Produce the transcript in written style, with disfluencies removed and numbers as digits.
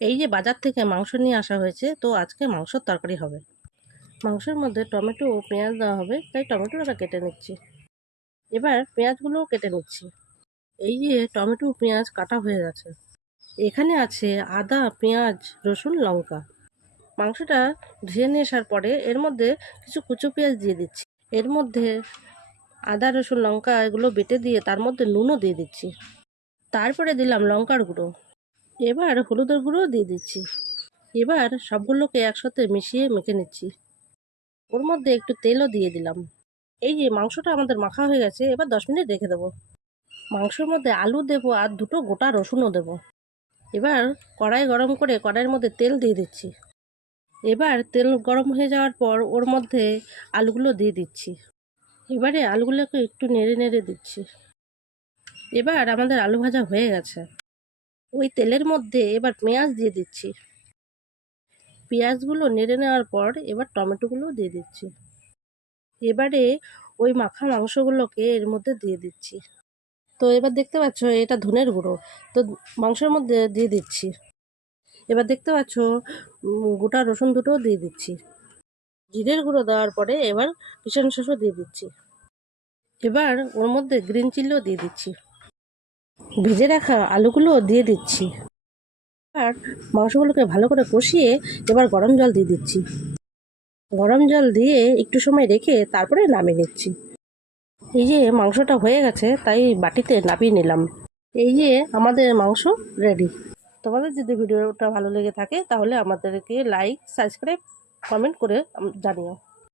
এই যে বাজার থেকে মাংস নিয়ে আসা হয়েছে, তো আজকে মাংসর তরকারি হবে। মাংসের মধ্যে টমেটো ও পেঁয়াজ দেওয়া হবে, তাই টমেটোটা কেটে নিচ্ছি। এবার পেঁয়াজগুলোও কেটে নিচ্ছি। এই যে টমেটো পেঁয়াজ কাটা হয়ে গেছে। এখানে আছে আদা, পেঁয়াজ, রসুন, লঙ্কা। মাংসটা ধুয়ে নিয়ে আসার পরে এর মধ্যে কিছু কুচো পেঁয়াজ দিয়ে দিচ্ছি। এর মধ্যে আদা, রসুন, লঙ্কা এগুলো বেটে দিয়ে তার মধ্যে নুনও দিয়ে দিচ্ছি। তারপরে দিলাম লঙ্কার গুঁড়ো। এবার হলুদের গুঁড়োও দিয়ে দিচ্ছি। এবার সবগুলোকে একসাথে মিশিয়ে মেখে নিচ্ছি। ওর মধ্যে একটু তেলও দিয়ে দিলাম। এই যে মাংসটা আমাদের মাখা হয়ে গেছে, এবার 10 মিনিট রেখে দেবো। মাংসের মধ্যে আলু দেবো আর দুটো গোটা রসুনও দেবো। এবার কড়াই গরম করে কড়াইয়ের মধ্যে তেল দিয়ে দিচ্ছি। এবার তেল গরম হয়ে যাওয়ার পর ওর মধ্যে আলুগুলো দিয়ে দিচ্ছি। এবারে আলুগুলোকে একটু নেড়ে নেড়ে দিচ্ছি। এবার আমাদের আলু ভাজা হয়ে গেছে। ওই তেলের মধ্যে এবার পেঁয়াজ দিয়ে দিচ্ছি। পেঁয়াজগুলো নেড়ে নেওয়ার পর এবার টমেটোগুলো দিয়ে দিচ্ছি। এবারে ওই মাখা মাংসগুলোকে এর মধ্যে দিয়ে দিচ্ছি। তো এবার দেখতে পাচ্ছ এটা ধনের গুঁড়ো, তো মাংসের মধ্যে দিয়ে দিচ্ছি। এবার দেখতে পাচ্ছ গোটা রসুন দুটোও দিয়ে দিচ্ছি। জিরের গুঁড়ো দেওয়ার পরে এবার কিষান সসও দিয়ে দিচ্ছি। এবার ওর মধ্যে গ্রিন চিলিও দিয়ে দিচ্ছি। ভেজে রাখা আলুগুলোও দিয়ে দিচ্ছি। আর মাংসগুলোকে ভালো করে কষিয়ে এবার গরম জল দিয়ে দিচ্ছি। গরম জল দিয়ে একটু সময় রেখে তারপরে নামিয়ে নিচ্ছি। এই যে মাংসটা হয়ে গেছে, তাই বাটিতে নামিয়ে নিলাম। এই যে আমাদের মাংস রেডি। তোমাদের যদি ভিডিওটা ভালো লেগে থাকে তাহলে আমাদেরকে লাইক, সাবস্ক্রাইব, কমেন্ট করে জানিও।